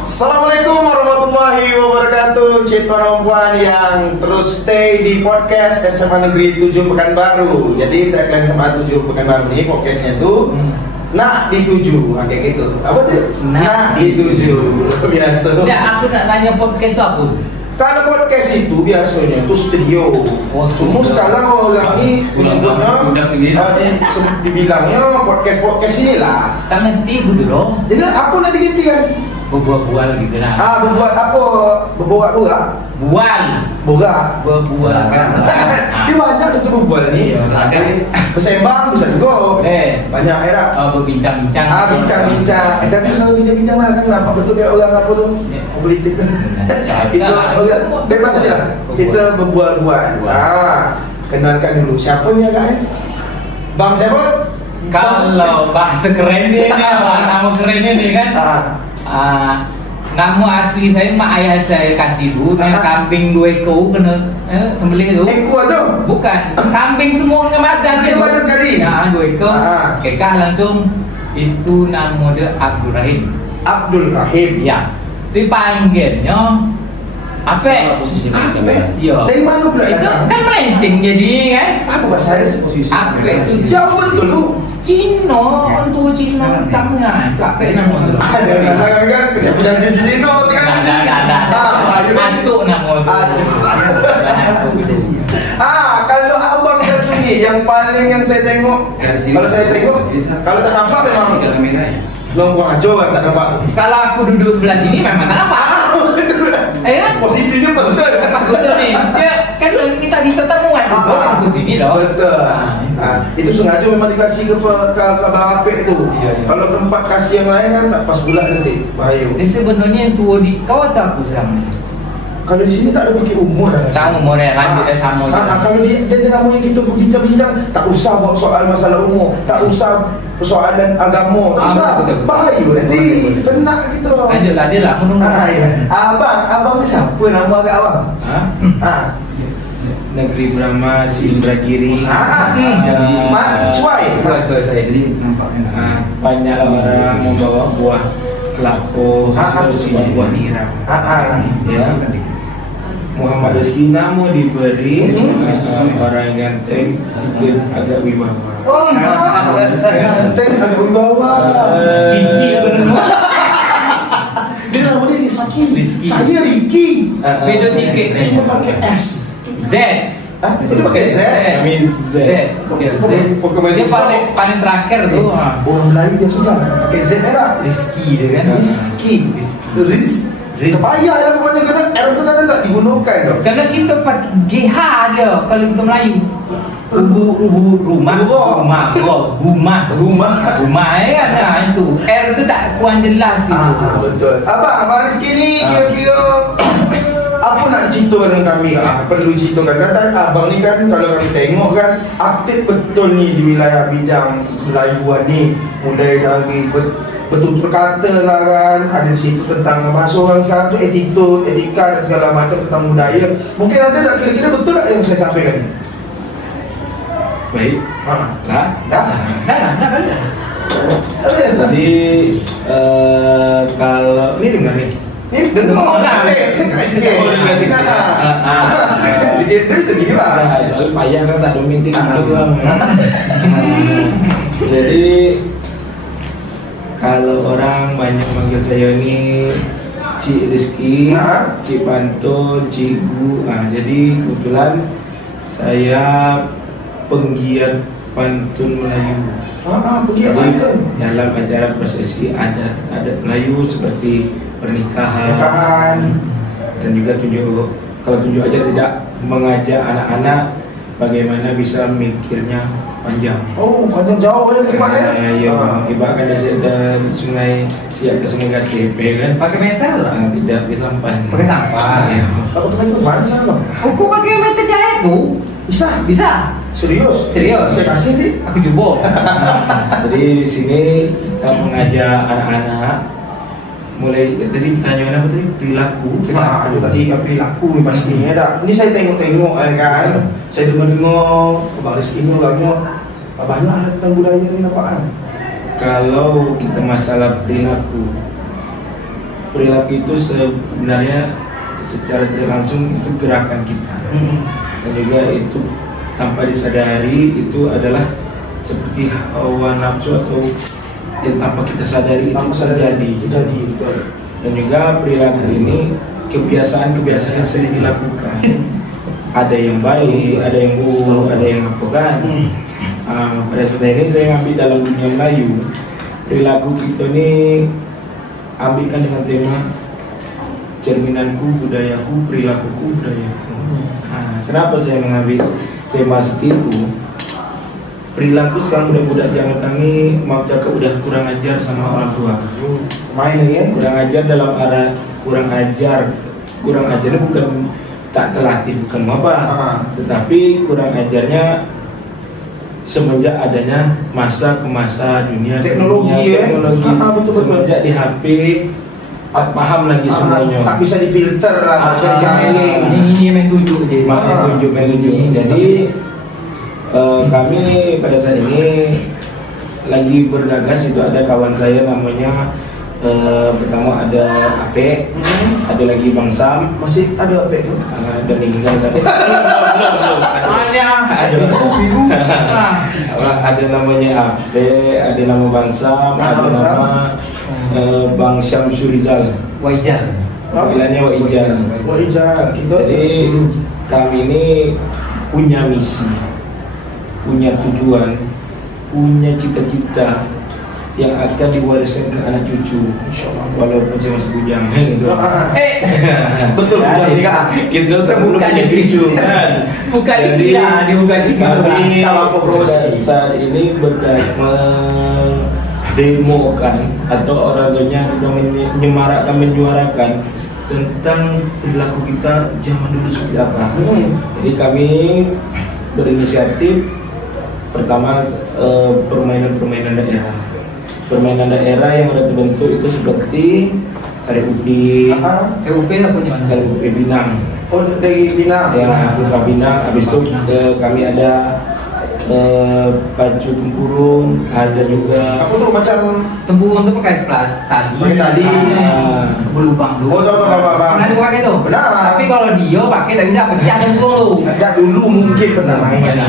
Assalamualaikum warahmatullahi wabarakatuh. Cipta perempuan yang terus stay di podcast SMA Negeri 7 Pekanbaru. Jadi tagline SMA 7 Pekanbaru ini podcastnya tuh nak dituju, kayak gitu. Apa tuh? Nak dituju. Biasa. Ya, aku nak tanya podcast itu apa? Kalau podcast itu biasanya tuh studio. Cuma sekarang orang ini dibilangnya podcast inilah. Kan nanti gitu loh. Jadi apa nak diganti kan? Berbual gitu lah. Berbuat apa? Berborak-borak? Bual. Borak. Berbual. Dia banyak untuk berbual ni. Bersembang bisa juga. Banyak era. Berbincang-bincang. Bincang-bincang. Tapi selalu bincang-bincang lah kan. Nampak betul kayak orang apa tu? Politik. Kita bebas saja. Kita berbual-bual. Kenalkan dulu. Siapa ni agak Bang siapa? Kalau bahasa keren ni, nama kerennya ni kan. Nama asli saya mak ayah saya kasih tu, kambing 2 ekor kena sembelih tu. Ekor tu? Bukan, kambing semua dengan badan dia. Badan sekali. 2 ekor. Kekah langsung itu nama dia Abdul Rahim. Abdul Rahim. Ya. Dipanggilnya Apek. Ya. Dari mana pula itu datang? kan melenceng jadi kan. Apa bahasa dia? Apek itu jauh betul lu. Cina, orang tua Cina hitamnya. Apek nama tu. Kan kena bilang sini tu kan. Atuk nama tu. Kalau abang satu ni yang paling yang saya tengok, kalau saya tengok, kalau tak nampak memang belum buang ajo kan tak nampak. Kalau aku duduk sebelah sini memang tak nampak. Posisinya betul. Betul ni. Kan kita ketemu kan. Aku sini dah. Betul. Itu sengaja memang dikasih ke Abang Apek tu. Kalau tempat kasih yang lain kan tak pas pula nanti. Bahaya. Dia sebenarnya yang tua di kau atau aku sama? Kalau di sini tak ada fikir umur dah. Sama umur dia, lanjut dia sama. Kalau dia namanya kita berbincang-bincang, tak usah bawa soal masalah umur, tak usah persoalan agama, tak usah. Bahaya nanti kena kita. Lanjutlah dia lah menunggu. Abang ni siapa nama agak abang? Negeri Brahma si Indragiri. Cuai. Jadi banyak orang membawa buah kelapa, buah nira. Ya. Muhammad Rezeki nama diberi orang ganteng sikit agak wibawa. Ganteng agak wibawa. Cici Dia nama dia Rizky. Saya Ricky. Beda sikit. Cuma pakai S. Z. Dia pakai Z. Kami Z. Dia paling terakhir tu. Orang Melayu dia suka pakai Z era. Rizki dia kan. Rizky. Payah lah pokoknya kena R tu kadang tak digunakan tu. Kerana kita GH dia kalau kita Melayu. Rumah kan itu. R tu tak kurang jelas gitu. Betul. Abang Rizky ni kira-kira apa nak cerita dengan kami? Perlu ceritakan. Dan abang ni kan kalau kami tengok kan aktif betul ni di wilayah bidang Melayuan ni. Mulai dari betul berkata lah kan, ada di situ tentang bahasa orang sekarang tu attitude, etika dan segala macam tentang budaya. Mungkin ada tak kira-kira betul tak yang saya sampaikan ni? Baik. Dah. Jadi kalau ni dengar ni. Ni dengar lah. Dengar sikit. Sikit terus segini lah. Soalnya payah kan tak ada meeting gitu bang. Jadi kalau orang banyak manggil saya ni Cik Rizky, Cik Pantun, Cik Gu. Jadi kebetulan saya penggiat pantun Melayu. Penggiat pantun. Dalam acara prosesi adat Melayu seperti pernikahan dan juga tunjuk aja tidak mengajak anak-anak bagaimana bisa mikirnya panjang. Panjang jauh ya ke depan ya? Ya, ibaratkan dari sungai siap ke sungai Gasip kan? Pakai meter lah? Tidak, pakai sampan. Pakai sampan. Ya. Kalau pakai itu mana sama? Aku pakai meter jahit tu. Bisa. Serius. Saya kasih ni. Aku jubur. Jadi di sini kita mengajak anak-anak mulai tadi pertanyaan apa tadi? Perilaku. Ada tadi perilaku ni pastinya dah. Ini saya tengok kan. Saya dengar Abang Rizky ni orangnya banyak ada tentang budaya ni nampak kan. Kalau kita masalah perilaku, perilaku itu sebenarnya secara tidak langsung itu gerakan kita. Dan juga itu tanpa disadari itu adalah seperti hawa nafsu atau yang tanpa kita sadari itu terjadi. Dan juga perilaku ini kebiasaan-kebiasaan yang sering dilakukan. Ada yang baik, ada yang buruk, ada yang apa kan. Pada saat ini saya ambil dalam dunia Melayu, perilaku kita ini ambilkan dengan tema cerminanku budayaku, perilakuku budayaku. Kenapa saya mengambil tema seperti itu? Perilaku sekarang budak-budak zaman kami mau cakap udah kurang ajar sama orang tua. Main ya? Kurang ajar dalam arah kurang ajar. Kurang ajarnya bukan tak terlatih, bukan apa, tetapi kurang ajarnya semenjak adanya masa ke masa dunia teknologi. Betul. Semenjak di HP tak paham lagi semuanya, tak bisa difilter lah, bisa disaring. Ini main tunjuk je. Main tunjuk. Jadi kami pada saat ini lagi bergagas, itu ada kawan saya namanya pertama ada Ape, ada lagi Bang Sam. Masih ada Ape tu? Ada meninggal kan? Ada namanya Ape, ada nama Bang Sam, ada nama Bang Syamsurizal. Waijan. Panggilannya Waijan. Jadi kami ini punya misi, punya tujuan, punya cita-cita yang akan diwariskan ke anak cucu, insyaallah, walaupun saya masih bujang gitu. Betul, bujang juga. Kita sebelum punya cucu kan. Bukan dia bukan kami saat ini mendemokan atau orangnya menyuarakan tentang perilaku kita zaman dulu seperti apa. Jadi kami berinisiatif pertama permainan daerah. Permainan daerah yang sudah terbentuk itu seperti RUP. RUP apa namanya? RUP Binang. Oh, dari Binang. Ya, Putra Binang. Habis itu kami ada pacu tempurung, ada juga. Apa tuh macam tempurung tu pakai tadi. Pakai tadi. Berlubang dulu. Oh, tahu. Pernah tu pakai tu. Benar. Tapi kalau dia pakai tak bisa pecah tempurung tu. Ada dulu mungkin pernah main.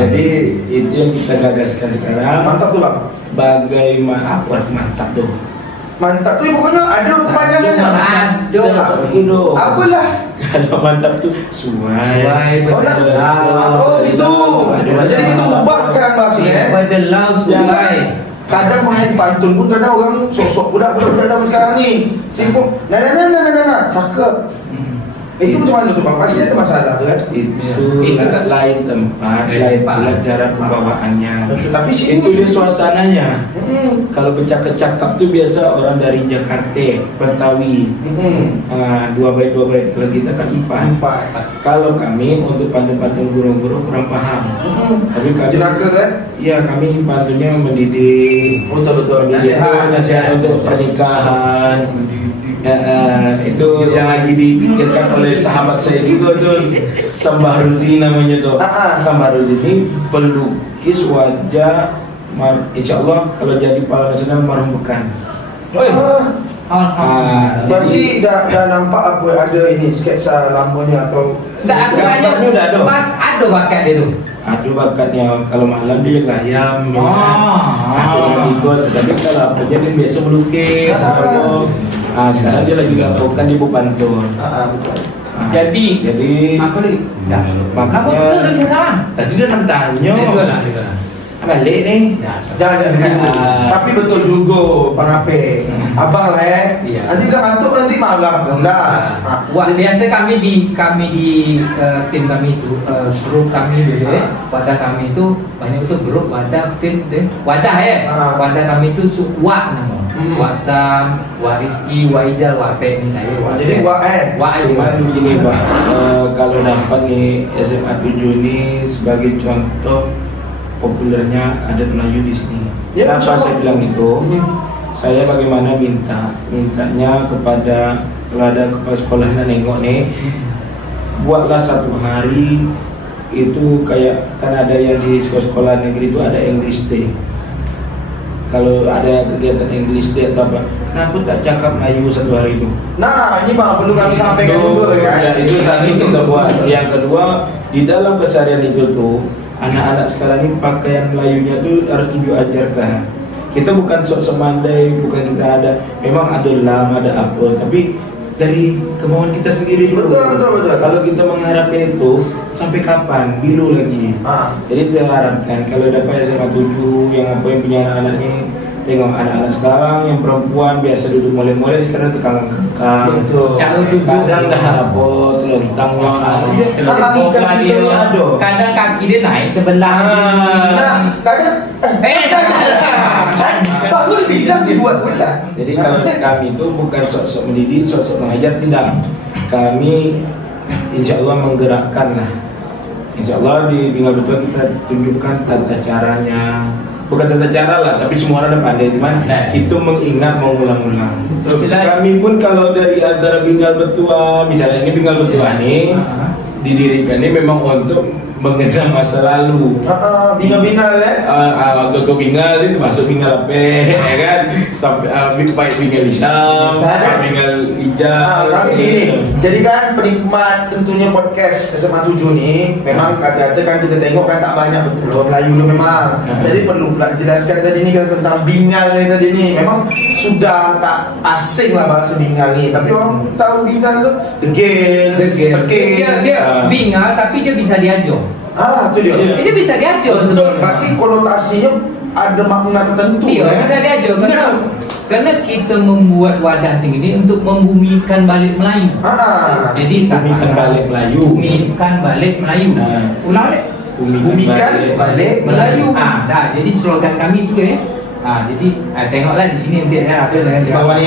Jadi itu yang kita gagaskan sekarang. Mantap tuh Bang. Bagaimana apa mantap tuh? Mantap tuh pokoknya ada kepanjangannya. Ada. Apalah? Kalau mantap tuh suai. Oh gitu. Jadi itu ubah sekarang bahasanya. Berdelau suai. Kadang main pantun pun kadang orang sosok budak-budak zaman sekarang ni sibuk. Nah, cakep. Itu macam mana tu Bang? Pasti ada masalah kan? Itu lain tempat, lain pula cara pembawaannya. Tapi itu di suasananya. Kalau bercakap-cakap tu biasa orang dari Jakarta, Betawi. Dua bait. Kalau kita kan empat. Kalau kami untuk pantun-pantun guru-guru kurang paham. Tapi kami jenaka kan? Iya, kami pantunnya mendidik. Betul. Nasihat untuk pernikahan. Itu yang lagi dipikirkan oleh sahabat saya juga tuh, Sambah Ruzi namanya tuh. Sambah Ruzi ini pelukis wajah, insyaallah kalau jadi pahlawan nasional marhum Bekan. Jadi dah nampak apa ada ini sketsa lamanya atau gambarnya udah ada. Ada bakat dia tu. Ada bakatnya, kalau malam dia jaga ayam, tapi kalau apa dia biasa melukis. Sekarang dia lagi lakukan di Bupantun. Jadi apa lagi? Dah. Kamu betul lagi sekarang. Tadi dia nak tanya. Balik ni. Jangan. Tapi betul juga Bang Ape. Abang lah Nanti bilang ngantuk nanti marah pula. Biasa kami di tim kami itu grup kami dulu wadah kami itu banyak betul grup wadah tim wadah wadah kami itu Wak nama. Wak Sam, Wak Rizky, Wak Ijal, Wak Ape ni saya. Jadi Wak cuma begini Pak, kalau dapat nih SMA 7 ini sebagai contoh populernya adat Melayu di sini. Kenapa saya bilang itu? Saya bagaimana mintanya kepada kalau ada kepala sekolah yang nengok nih, buatlah satu hari itu kayak kan ada yang di sekolah negeri itu ada English Day. kalau ada kegiatan English Day atau apa, kenapa tak cakap Melayu satu hari itu? Nah, ini bang perlu kami sampaikan juga kan. Ya, itu satu kita buat. Yang kedua, di dalam keseharian itu tuh anak-anak sekarang ini pakaian Melayunya tuh harus diajarkan. Kita bukan sok-sok mandai, bukan kita ada, memang ada lam, ada apa, tapi dari kemauan kita sendiri dulu. Betul. Kalau kita mengharapkan itu sampai kapan? Bilu lagi. Jadi saya harapkan kalau dapat SMA 7 yang apa yang punya anak-anak ini, tengok anak-anak sekarang yang perempuan biasa duduk mulai-mulai sekarang tekang-tekang. Betul. Cara duduk kadang dah apa telentang kadang kaki dia naik sebelah. Nah, kadang baru dibilang dibuat pula. Jadi kalau kami itu bukan sok-sok mendidik, sok-sok mengajar, tidak. Kami insya Allah menggerakkan lah. Insya Allah di Binggal Betua kita tunjukkan tata caranya. Bukan tata cara lah, tapi semua orang ada pandai. Cuman kita mengingat, mengulang-ulang. Kami pun kalau dari antara Binggal Betua, misalnya ini Binggal Betua nih didirikan ini memang untuk mengenang masa lalu. Bingal-bingal Untuk bingal itu masuk bingal apa, ya kan? Tapi baik bingal Isam, bingal Ijah. Kami gini, jadi kan penikmat tentunya podcast SMA 7 nih, memang kata-kata kan kita tengok kan tak banyak betul Melayu tu memang. Jadi perlu pula jelaskan tadi ni tentang bingal ni tadi ni. Memang sudah tak asing lah bahasa bingal ni, tapi orang tahu bingal tu degil, dia bingal tapi dia bisa diajar. Tu dia. Dia bisa diajar. Betul. Berarti konotasinya ada makna tertentu. Iya, bisa diajar karena kita membuat wadah macam ini untuk membumikan balik Melayu. Jadi bumikan balik Melayu. Bumikan balik Melayu. Ulang balik. Bumikan balik Melayu. Jadi slogan kami tu jadi tengoklah di sini nanti ada dengan bawah ni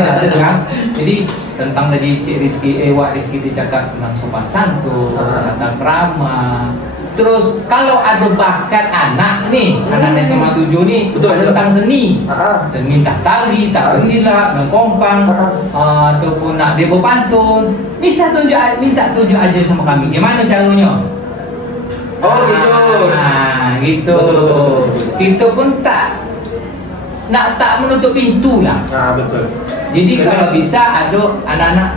ada dengan. Jadi tentang tadi Cik Rizky, Wak Rizky dia cakap tentang sopan santun, tentang krama. Terus kalau ada bakat anak nih, anak SMA 7 nih, tentang seni. Seni tak tari, tak bersilat, mengkompang, ataupun nak dia berpantun, bisa minta tunjuk aja sama kami. Gimana caranya? Gitu. Betul. Kita pun tak menutup pintu lah. Betul. Jadi kalau bisa ada anak-anak,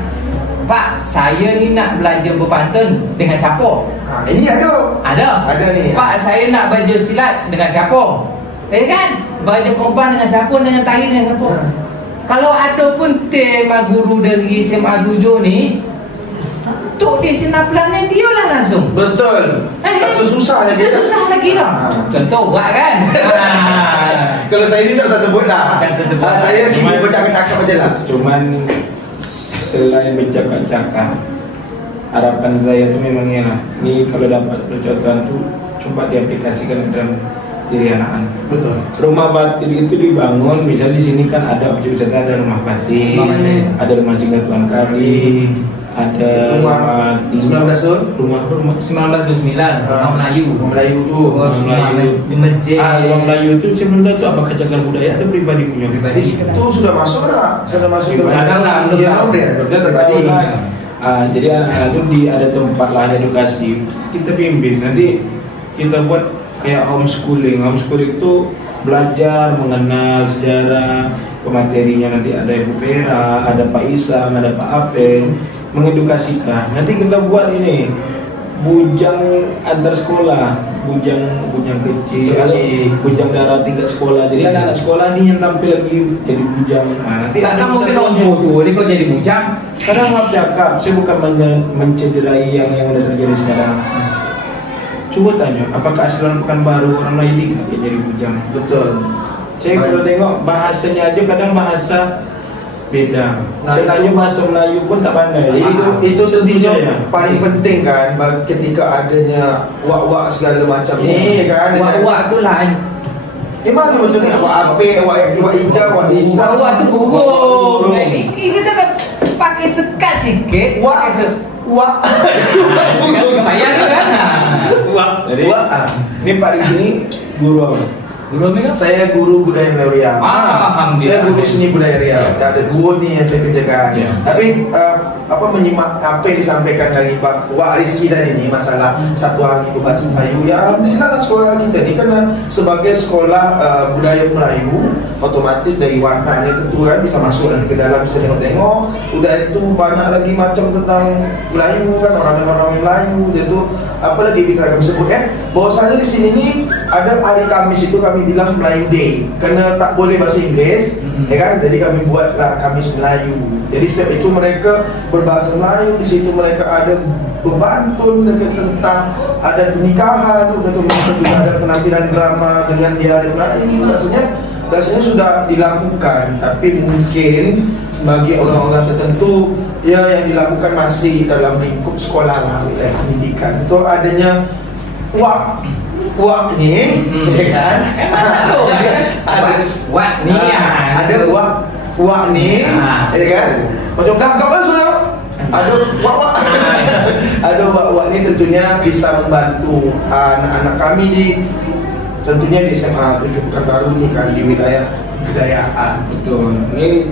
Pak, saya ni nak belajar berpantun dengan siapa? Ini ada ni. Pak, saya nak belajar silat dengan siapa? Kan? Belajar kompan dengan siapa, dengan tari dengan siapa? Kalau ada pun tema guru dari SMA 7 ni, Tok dia senaplannya dia lah langsung. Betul. Tak susah lagi. Tak susah lagi lah. Contoh buat kan. Kalau saya ni tak usah sebut lah. Saya sibuk bercakap-cakap je lah. Cuman selain bercakap-cakap, harapan saya tu memang ialah ni kalau dapat percontohan tu coba diaplikasikan ke dalam diri anak-anak. Betul. Rumah batin itu dibangun, misalnya di sini kan ada misalnya ada rumah batin, ada rumah singgah Tuan Kari, ada rumah 1929 rumah Melayu. Rumah Melayu tu. Di masjid. Rumah Melayu tu sebenarnya tu apakah cagar budaya atau pribadi punya? Pribadi. Itu sudah masuk dah. Sudah masuk ke dalam. Pribadi. Jadi anak-anak tu ada tempat lah edukasi. Kita bimbing. Nanti kita buat kayak homeschooling. Homeschooling itu belajar mengenal sejarah, pematerinya nanti ada Ibu Vera, ada Pak Isam, ada Pak Apel, mengedukasikan. Nanti kita buat ini bujang antar sekolah, bujang kecil, bujang darah tingkat sekolah. Jadi anak-anak sekolah ni yang tampil lagi jadi bujang. Nanti tak mungkin ombo tu, ni kau jadi bujang. Kadang maaf cakap, saya bukan mencederai yang ada terjadi sekarang. Coba tanya, apakah asal Pekanbaru orang lain dia jadi bujang? Betul. Saya kalau tengok bahasanya aja kadang bahasa beda. Saya tanya bahasa Melayu pun tak pandai. Itu tentunya paling penting kan ketika adanya wak-wak segala macam ni kan. Wak-wak tu lah. Mana betul ni? Wak apik, wak hijau, wak isam. Wak tu burung. Kita nak pakai sekat sikit. Wak. Bayar tu kan? Wak. Ni Pak di sini guru apa? Guru apa? Saya guru budaya Melayu Riau. Alhamdulillah. Saya guru seni budaya Riau. Ada dua ni yang saya kerjakan. Tapi menyimak apa yang disampaikan dari Wak Rizky tadi ini masalah satu hari berbahasa Melayu. Ya alhamdulillah lah sekolah kita ni karena sebagai sekolah budaya Melayu, otomatis dari warnanya tentu kan bisa masuk nanti ke dalam, bisa tengok-tengok. Udah itu banyak lagi macam tentang Melayu kan, orang-orang Melayu. Itu apa lagi bisa kami sebut bahwasanya di sini ni ada hari Kamis itu kami bilang Melayu Day karena tak boleh bahasa Inggeris, ya kan? Jadi kami buatlah Kamis Melayu. Jadi setiap itu mereka berbahasa Melayu, di situ mereka ada berpantun tentang ada pernikahan, mereka juga ada penampilan drama dengan dialek Melayu. Biasanya sudah dilakukan, tapi mungkin bagi orang-orang tertentu ya yang dilakukan masih dalam lingkup sekolah lah, wilayah pendidikan. Itu adanya wak ni, ya kan? Wak ni ada wak ni, ya kan? Macam kakak lah sudah. Ada wak. Ada wak ni tentunya bisa membantu anak-anak kami tentunya di SMA 7 Pekanbaru ni kan, di wilayah kebudayaan. Betul. Ini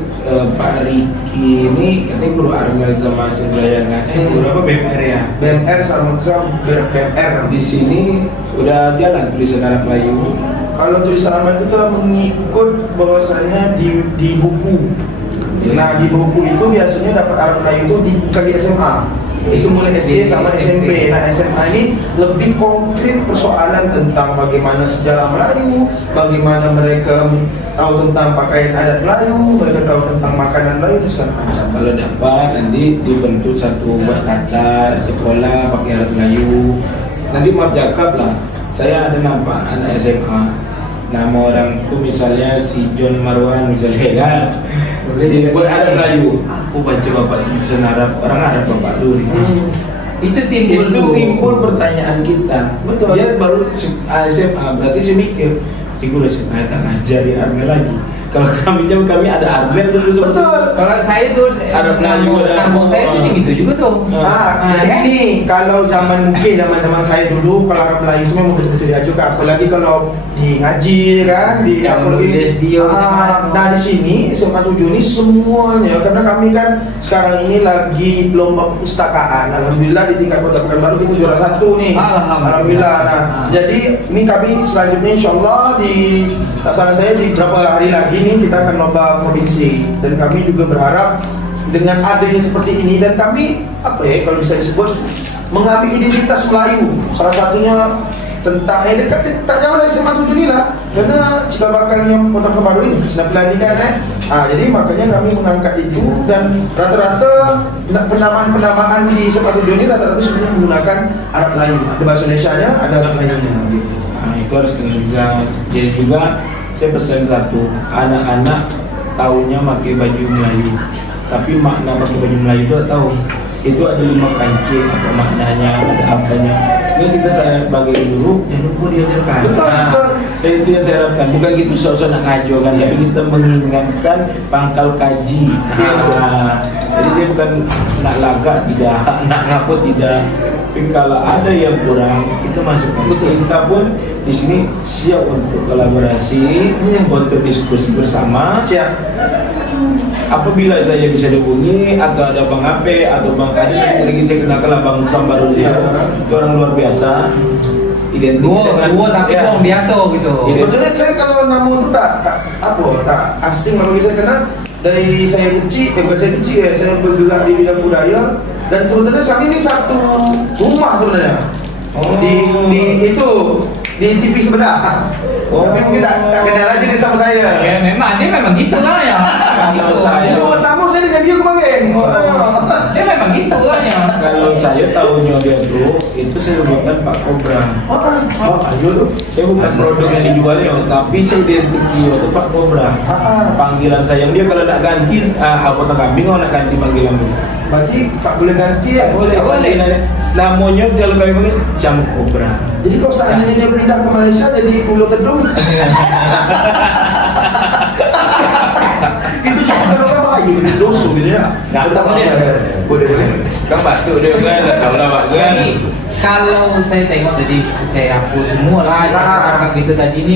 Pak Riki ini katanya guru Armel sama Sendayangan. Guru apa, BMR ya? BMR sama BMR. Di sini udah jalan tulisan anak Melayu. Kalau tulisan anak kita mengikut bahwasanya di buku. Nah, di buku itu biasanya dapat Arab Melayu itu bukan di SMA. Itu mulai SD sama SMP. Nah, SMA ini lebih konkret persoalan tentang bagaimana sejarah Melayu, bagaimana mereka tahu tentang pakaian adat Melayu, mereka tahu tentang makanan Melayu, itu segala macam. Kalau dapat nanti dibentuk satu buat kata sekolah pakai adat Melayu. Nanti maaf cakap lah, saya ada nampak anak SMA, nama orang tu misalnya si John Marwan misalnya kan, dia buat adat Melayu. Aku baca bapak tulisan Arab, orang Arab bapak tu. Itu timbul pertanyaan kita. Betul. Dia baru SMA, berarti saya mikir, cikgu SMA tak ngajari Armel lagi. Kalau kami ada Armel dulu. Betul. Kalau saya tuh Arab Melayu, kampung saya tuh gitu juga tuh. Jadi ini kalau zaman saya dulu, kalau Arab Melayu itu memang betul-betul diajukan. Apalagi kalau di ngaji kan, di nah di sini SMA 7 ini semuanya, karena kami kan sekarang ini lagi lomba perpustakaan. Alhamdulillah di tingkat Kota Pekanbaru kita juara 1 nih. Alhamdulillah. Nah, jadi ini kami selanjutnya insyaallah di taksana saya di beberapa hari lagi nih kita akan lomba provinsi, dan kami juga berharap dengan adanya seperti ini, dan kami kalau bisa disebut mengambil identitas Melayu, salah satunya tentang dekat tak jauh dari SMA 7 ni lah, karena Cibabakan yang Kota Pekanbaru ini sedang pelantikan jadi makanya kami mengangkat itu, dan rata-rata penamaan di SMA 7 ini rata-rata sebenarnya menggunakan Arab Melayu, ada bahasa Indonesianya, ada Arab Melayunya gitu. Itu harus juga. Jadi juga saya pesan satu, anak-anak tahunya pakai baju Melayu, tapi makna pakai baju Melayu itu tak tahu. Itu ada 5 kancing, apa maknanya, ada apanya. Ini kita saya bagi dulu, jangan lupa diajarkan. Betul. Saya itu yang saya harapkan. Bukan gitu sok-sok nak ngajar kan, tapi kita mengingatkan pangkal kaji. Jadi dia bukan nak lagak tidak, nak ngapa tidak. Tapi kalau ada yang kurang, kita masukkan. Kita pun di sini siap untuk kolaborasi, untuk diskusi bersama. Siap. Apabila saya bisa dihubungi atau ada Bang Ape atau Bang Adi, lagi saya kenalkan Bang Sambaru dia, orang luar biasa. Identik dua tapi orang biasa gitu. Sebetulnya saya kalau nama itu tak asing bagi saya, karena dari saya kecil, bukan saya kecil saya bergerak di bidang budaya, dan sebetulnya kami ini satu rumah sebenarnya. Di TV sebelah. Tapi mungkin tak kenal aja dia sama saya. Ya memang gitu kan ya. Dia sama saya dengan dia kemarin. Dia memang gitu kan ya. Kalau saya tahunya dia tuh, itu saya bukan Pak Kobra. Ayo tuh. Saya bukan produk yang dijualnya, tapi saya identik dia itu Pak Kobra. Panggilan sayang dia kalau nak ganti anggota kambing, nak ganti panggilan dia. Berarti Pak boleh ganti ya? Boleh. Namanya kalau kami panggil Jam Kobra. Jadi kalau seandainya dia pindah ke Malaysia jadi Ulu Tedung. Itu cuma bahaya, dosa gitu ya. Boleh. Kan batuk dia kan, tak tahu lah Pak kan. Kalau saya tengok dari saya hapus semua lah cakap gitu tadi ni,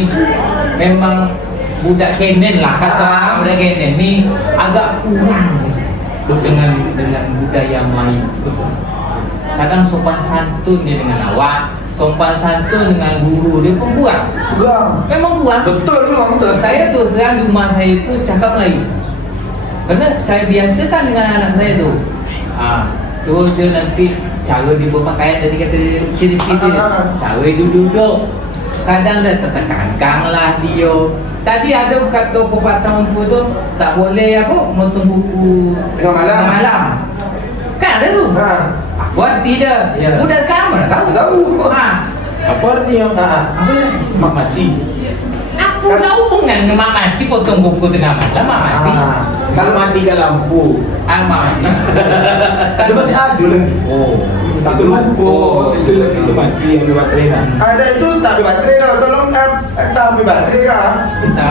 memang budak Kenen lah, kata budak Kenen ni agak kurang. dengan budaya Melayu. Betul. Kadang sopan santun dia dengan awak, sopan santun dengan guru dia pun kurang. Memang kurang. Betul, memang betul. Saya tuh sekarang di rumah saya itu cakap Melayu. Karena saya biasakan dengan anak saya tuh. Tuh dia nanti cara dia berpakaian tadi kata ciri sikit. Cara dia duduk. Kadang dah tertekan lah dia. Tadi ada kata pepatah mampu tu tak boleh apa motong buku tengah malam. Kan ada tu. Apa arti dia? Budak kamu tahu. Apa artinya? Apa? Mak mati. Apa ada hubungan dengan mak mati potong buku tengah malam mak mati? Kalau matikan lampu. Mak mati. Ada masih adu lagi. Tak lupa. Itu mati yang baterai nak. Ada itu tak ada baterai dah. Tolong tak ada baterai kah?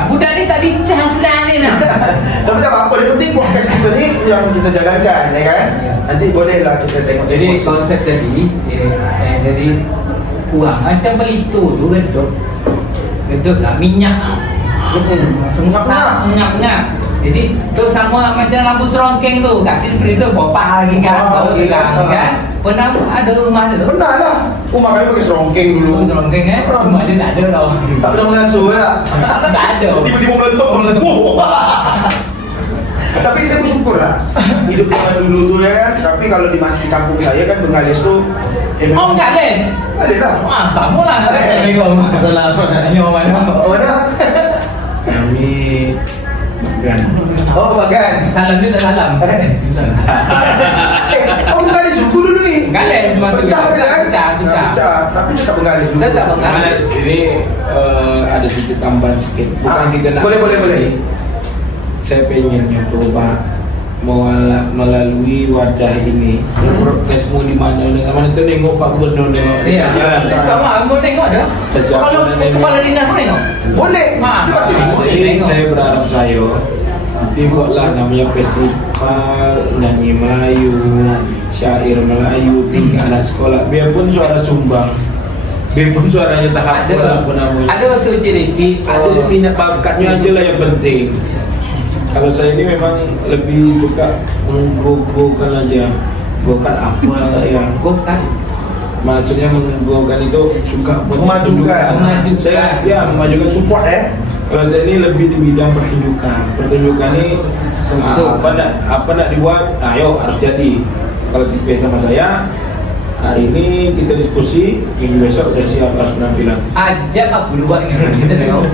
Budak ni tadi cas dah ni nak. Tapi tak apa-apa. Yang penting podcast kita ni yang kita jalankan, ya kan? Nanti bolehlah kita tengok. Jadi konsep tadi, jadi kurang macam pelito tu geduk lah minyak, ngap. Jadi tu sama macam lampu serongkeng tu, kasih seperti tu bopah lagi kan, baru hilang kan. Pernah ada rumah tu? Pernah lah. Rumah kami pakai serongkeng dulu. Serongkeng rumah dia tak ada tau. Tak pernah mengasuh tak? Tak ada. Tiba-tiba meletup. Tapi saya bersyukur lah hidup zaman dulu tu ya kan. Tapi kalau di masjid kampung saya kan Bengkalis tu Bengkalis? Bengkalis lah. Sama lah. Assalamualaikum. Assalamualaikum. Ini orang mana? Mana? Kami Bagan. Bagan. Salam dia tak salam. Bengkalis suku dulu ni. Bengkalis masuk. Pecah kan? Pecah. Tapi tetap Bengkalis dulu. Tetap Bengkalis. Ini ada sedikit tambahan sikit. Bukan kita nak. Boleh. Saya pengen coba melalui wadah ini protesmu di mana tu tengok Pak Gubernur tengok. Iya. Sama, mau tengok ada. Kalau kepala dinas pun tengok. Boleh. Jadi saya berharap dibuatlah namanya festival nyanyi Melayu, syair Melayu tingkat anak sekolah. Biarpun suara sumbang, biarpun suaranya tak ada apa namanya. Ada tu Cik Rizky. Ada minat bakatnya aja lah yang penting. Kalau saya ini memang lebih suka menggogokan aja. Gokan apa yang gokan? Maksudnya menggokan itu suka memajukan. Saya memajukan support Kalau saya ini lebih di bidang pertunjukan ini apa nak dibuat, ayo harus jadi. Kalau tipe sama saya, hari ini kita diskusi, minggu besok saya siap harus penampilan. Ajak aku buat kita tengok.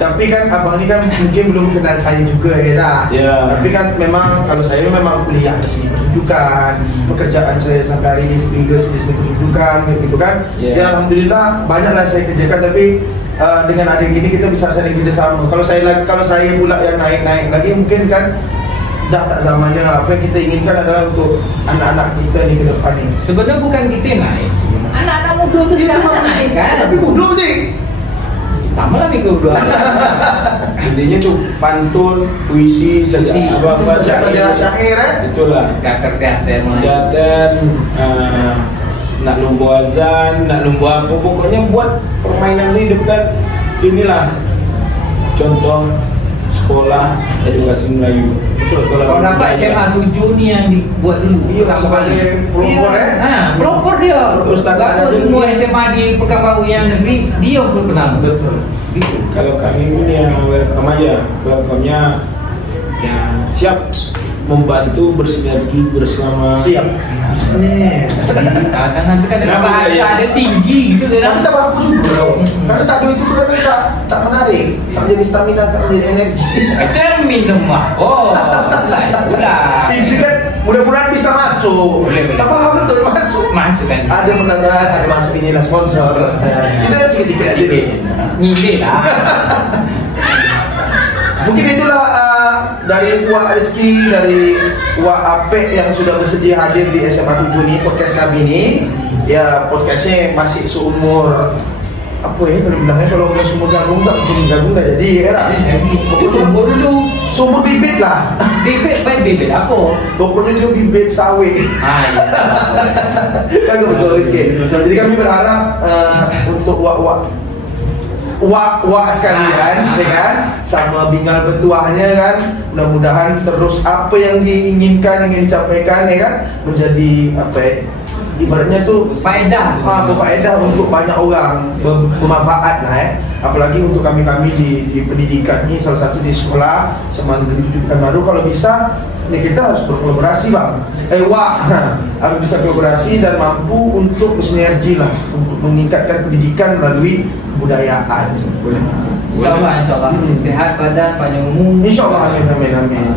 Tapi kan abang ni kan mungkin belum kenal saya juga ya. Tapi kan memang kalau saya memang kuliah di sini pertunjukan, pekerjaan saya sampai hari ini juga di sini pertunjukan gitu kan. Ya alhamdulillah banyaklah saya kerjakan, tapi dengan ada gini kita bisa saling kerjasama. Kalau saya pula yang naik lagi mungkin kan dah tak zamannya. Apa yang kita inginkan adalah untuk anak-anak kita ni ke depan ni. Sebenarnya bukan kita naik, anak-anak muda tu sekarang tak naik kan. Tapi muda sih sama lah mikir berdua. Intinya tu pantun, puisi, apa-apa syair itulah. Dan nak lomba azan, nak lomba apa, pokoknya buat permainan ni dekat inilah contoh sekolah edukasi Melayu. Kalau dapat SMA 7 ni yang dibuat dulu. Iya, sebagai pelopor pelopor dia. Kalau semua SMA di Pekanbaru yang negeri dia pun kenal. Betul. Kalau kami ini yang welcome aja, welcome-nya yang siap membantu bersinergi bersama. Siap. Kadang-kadang kan bahasa ada tinggi gitu kan. Tapi tak apa juga. Karena tak ada itu tu kan tak menarik, tak menjadi stamina, tak menjadi energi. Itu yang minum mah. Itulah. Itu kan mudah-mudahan bisa masuk. Tak paham betul masuk kan. Ada mudah-mudahan ada masuk, inilah sponsor. Kita dah sikit-sikit aja dulu. Ngide lah. Mungkin itulah dari Wak Rizky, dari Wak Apek yang sudah bersedia hadir di SMA 7 ni, podcast kami ni. Ya, podcastnya masih seumur apa ya kalau bilangnya, kalau udah sumur jagung tak mungkin jagung dah jadi kan. Tumbuh dulu. Sumur bibit lah. Bibit apa? Pokoknya dia bibit sawit. Kagak betul sikit. Jadi kami berharap untuk wak-wak wak sekalian, ya kan, sama bingal betuahnya kan. Mudah-mudahan terus apa yang diinginkan, ingin dicapai ya kan, menjadi apa ya, ibaratnya tuh faedah, berfaedah untuk banyak orang, bermanfaat lah ya. Apalagi untuk kami di pendidikan ini, salah satu di sekolah Semangat Negeri 7 Pekanbaru, kalau bisa ya kita harus berkolaborasi bang, harus bisa kolaborasi dan mampu untuk bersinergi lah untuk meningkatkan pendidikan melalui kebudayaan. Insyaallah, sehat badan, panjang umur. Insyaallah, amin.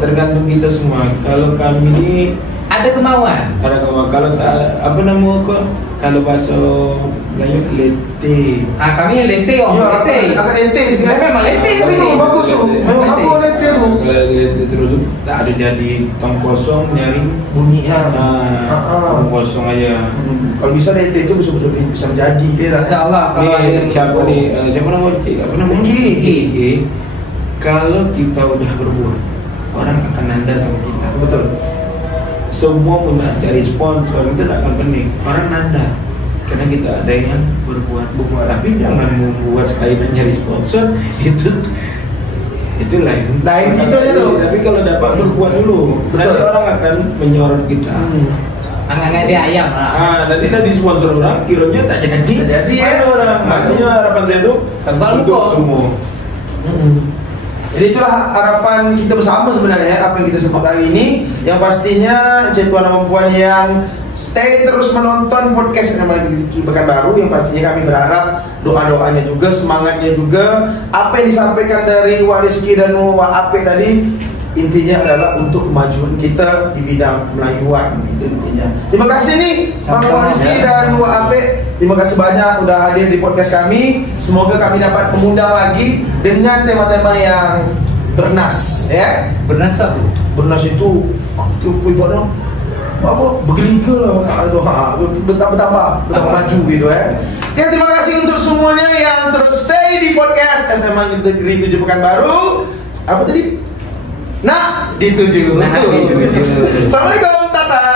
Tergantung kita semua. Kalau kami ini ada kemauan. Kalau apa nama kok? Kalau bahasa Melayu lete. Kami yang lete lete. Agak lete sikit. Memang lete kami ni. Bagus tu. Memang bagus lete tu. Kalau lete terus tak ada jadi tong kosong nyari bunyi tong kosong aja. Kalau bisa lete itu bisa menjadi dia. Insyaallah. Siapa nama Cik? Apa nama Cik? Kalau kita udah berbuat, orang akan nanda sama kita. Betul. Semua punya cari sponsor itu tidak akan penting, orang nanda karena kita ada yang berbuat. Tapi jangan membuat sekali dan cari sponsor itu lain situ aja tuh. Tapi kalau dapat berbuat dulu, nanti orang akan menyorot kita. Angan dia ayam lah. Nanti di sponsor orang, kilonya tak jadi ya orang. Makanya harapan saya itu untuk semua. Jadi itulah harapan kita bersama sebenarnya, apa yang kita sebut hari ini. Yang pastinya tuan dan perempuan yang stay terus menonton podcast Semangat Negeri Pekanbaru, yang pastinya kami berharap doa-doanya juga, semangatnya juga, apa yang disampaikan dari Wak Rizky dan Wak Apek tadi, intinya adalah untuk kemajuan kita di bidang Melayuan, itu intinya. Terima kasih nih Bang Wak Rizky dan Wak Apek. Terima kasih banyak udah hadir di podcast kami. Semoga kami dapat mengundang lagi dengan tema-tema yang bernas ya. Bernas apa? Bernas itu ibaratnya apa? Bergeliga lah, bertambah maju gitu ya. Ya, terima kasih untuk semuanya yang terus stay di podcast SMA Negeri 7 Pekanbaru. Apa tadi? Di 7. Assalamualaikum, tata.